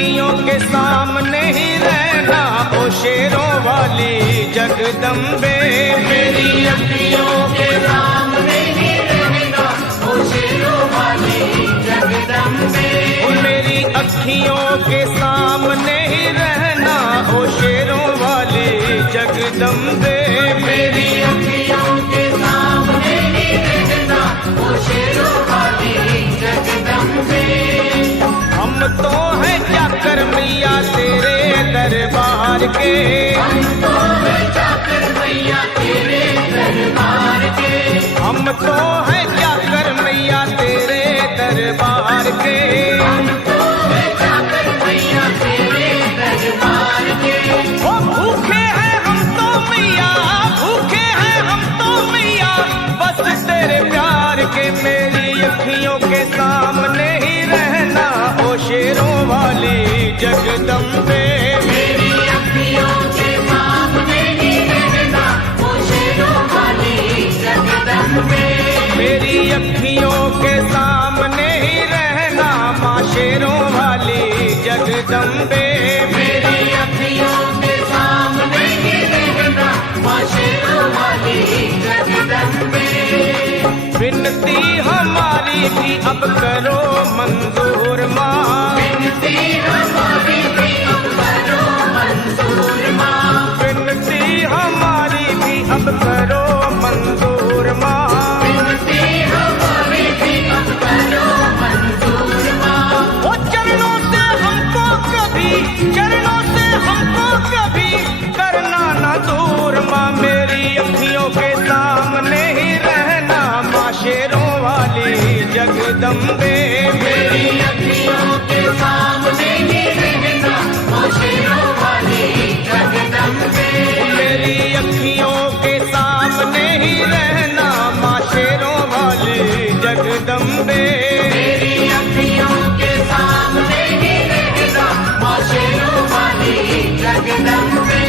अखियों के सामने ही रहना ओ शेरों वाली जगदम्बे। मेरी अखियों के सामने ही रहना ओ शेरों वाली जगदम्बे। मेरी अखियों के सामने ही रहना ओ शेरों वाली जगदम्बे। मेरी अखियों के सामने ही रहना ओ शेरों वाली जगदम्बे। हम तो हैं जाकर मैया तेरे दरबार के, हम तो हैं जाकर मैया तेरे दरबार के, हम तो हैं जाकर मैया तेरे दरबार के, हम तो हैं जाकर मैया तेरे दरबार के। ओ भूखे हैं हम तो मैया, भूखे हैं हम तो मैया बस तेरे प्यार के। मेरी अखियों के सामने ही रहना ओ शेरों वाली जगदम्बे। मेरी अखियों के सामने ही रहना ओ शेरों वाली जगदम्बे। मेरी अखियों के सामने ही रहना माँ शेरों वाली जगदम्बे। मेरी अखियों के सामने ही रहना माँ शेरों वाली जगदम्बे। विनती हमारी भी अब करो मंजूर माँ, विनती हमारी भी अब करो मंजूर माँ, विनती हमारी भी अब करो मंजूर माँ, विनती हमारी भी अब करो मंजूर माँ। वो चरणों से हमको कभी, चरणों से हमको कभी करना ना दूर माँ। मेरी अखियों के सामने ही रहना माँ शेरों वाली जगदम्बे। मेरी अखियों के सामने ही रहना माँ शेरों वाली जगदम्बे। मेरी अखियों के सामने ही रहना माँ शेरों वाली जगदम्बे। मेरी अखियों के सामने ही रहना माँ शेरों वाली जगदम्बे।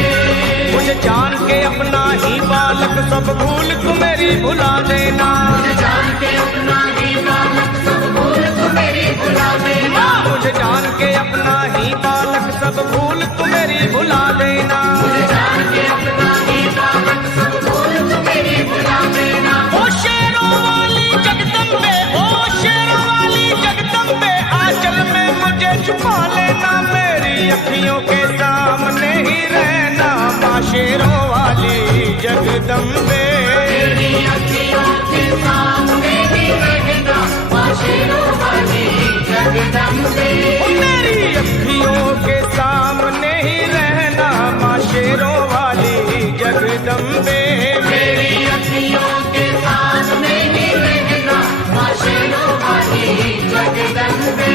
मुझे जान के अपना ही बालक सब भूल तू मेरी भुला देना, मुझे जान के अपना ही बालक सब भूल तू मेरी भुला देना, मुझे जान के अपना ही बालक सब भूल तू मेरी भुला देना, मुझे जान के अपना ही बालक सब भूल तू मेरी भुला देना। ओ शेरों वाली जगदम्बे, ओ शेरों वाली जगदम्बे आंचल में मुझे छुपा लेना। मेरी अखियों के सामने ही रहना माँ शेरों वाली जगदम्बे। मेरी अखियों के सामने ही रहना माँ शेरों वाली जगदम्बे। मेरी अखियों के सामने ही रहना माँ शेरों वाली जगदम्बे। मेरी अखियों के सामने ही रहना माँ शेरों वाली जगदम्बे।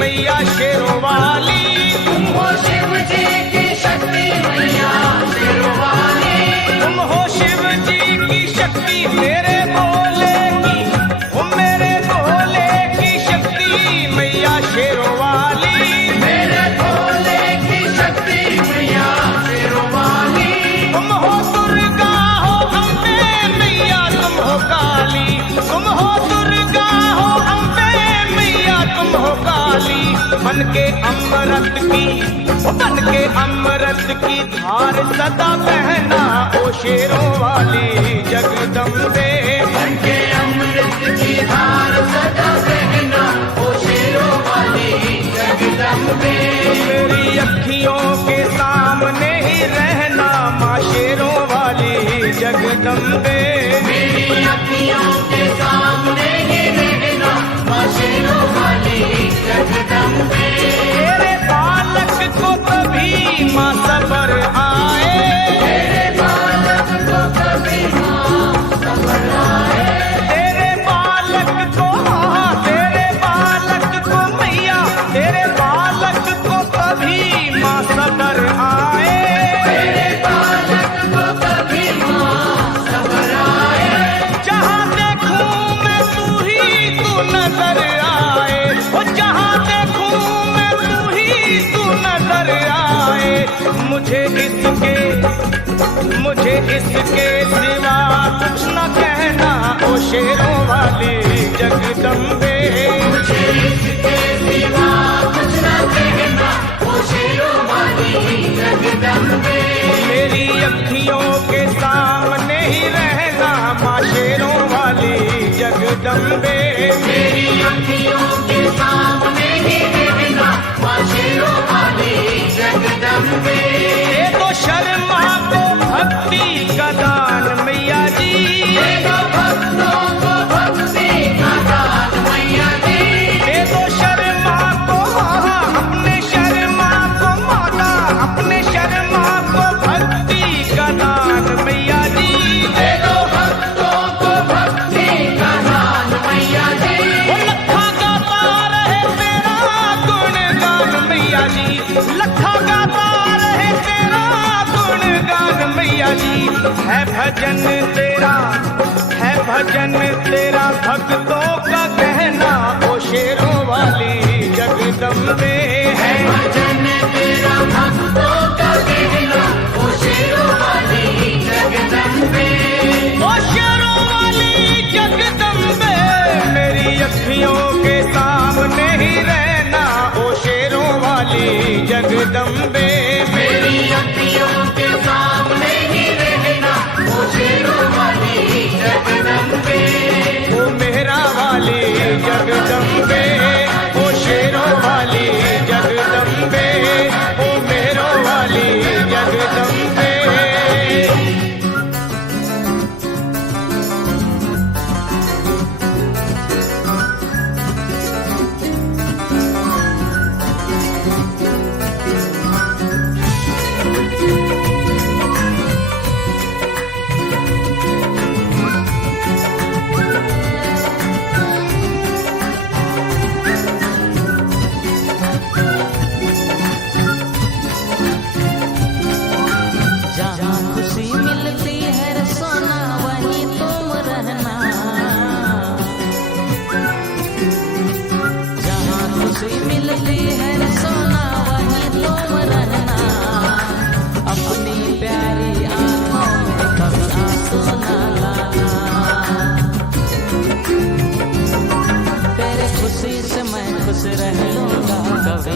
मैया शेरों वाली, तुम हो शिव जी की शक्ति मैया शेरों वाली, तुम हो शिव जी की शक्ति मेरे भोले की, वो मेरे भोले की शक्ति मैया शेरों वाली, मेरे भोले की शक्ति मैया शेरों वाली। तुम हो दुर्गा हो अम्बे मैया तुम हो काली, तुम हो दुर्गा हो अम्बे मैया तुम हो काली। बन के अमृत की, बन के अमृत की धार सदा बहना ओ शेरों वाली जगदम्बे। बन के अमृत की धार सदा बहना ओ शेरों वाली जगदम्बे। मेरी अखियों के सामने ही रहना माँ शेरों वाली जगदम्बे। मेरी अखियों के सामने ही रहना माँ शेरों वाली जगदम्बे। तेरे बालक को कभी माँ सबर आए, तेरे बालक को कभी माँ सबर आए, तेरे बालक को तेरे मुझे इसके सिवा कुछ न कहना ओ शेरों वाली जगदम्बे। मुझे इसके सिवा कुछ न कहना ओ शेरों वाली जगदम्बे। मेरी अखियों के सामने ही रहना माँ शेरों वाली जगदम्बे। मेरी अखियों के सामने ही रहना माँ शेरों वाली जगदम्बे। ये तो शर्मा को भक्ति का दान मैया जी, ये तो भक्तों को भक्ति का दान मैया जी। ये तो शर्मा को अपने शर्मा को माता, अपने शर्मा को भक्ति का दान मैया जी। ये तो भक्तों को भक्ति का दान मैया जी। वो लखा गाता रहे तेरा गुणगान मैया जी, लखा गाता रहे तेरा गुणगान मैया जी। है भजन तेरा भक्तों का कहना ओ शेरों वाली जगदम्बे। है भजन तेरा भक्तों का कहना ओ शेरों वाली जगदम्बे। ओ शेरों वाली जगदम्बे। मेरी अखियों के सामने ही रहना ओ शेरों वाली जगदम्बे। मेरी अखियों के सामने ही रहना ओ शेरों वाली जगदम्बे। ओ मेहरा वाली जगदम्बे, ओ शेरों वाली जगदम्बे, ओ मेहरों वाली जगदम्बे।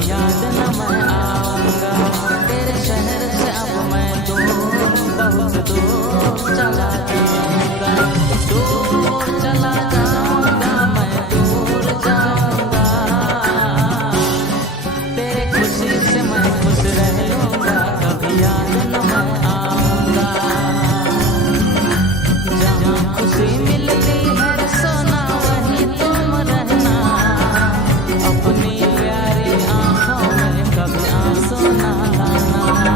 याद न मैं आऊंगा तेरे शहर से। अब मैं दूर बहुत दूर चला जाऊंगा, दूर चला जाऊंगा, मैं दूर जाऊंगा। तेरे खुशी से मैं खुश रह लूंगा, कभी याद न मैं आऊंगा। जहाँ खुशी मिलती है सोना वहीं तुम रहना, अपनी कभी आंसू ना लाना।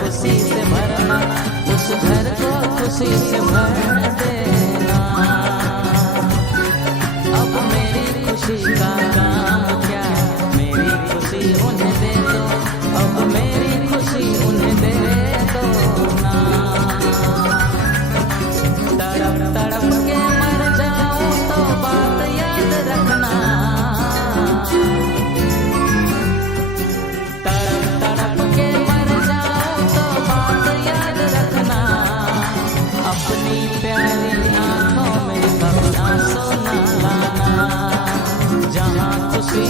खुशी से भरना, उस घर को खुशी से भर देना। अब मेरी खुशी का काम क्या, मेरी खुशी उन्हें दे दो, अब मेरी खुशी उन्हें दे दो ना। तड़प तड़प के मर जाऊं तो बात याद रखना, तड़प तड़प के अपनी प्यारी आंखों में कभी आंसू न लाना। जहाँ खुशी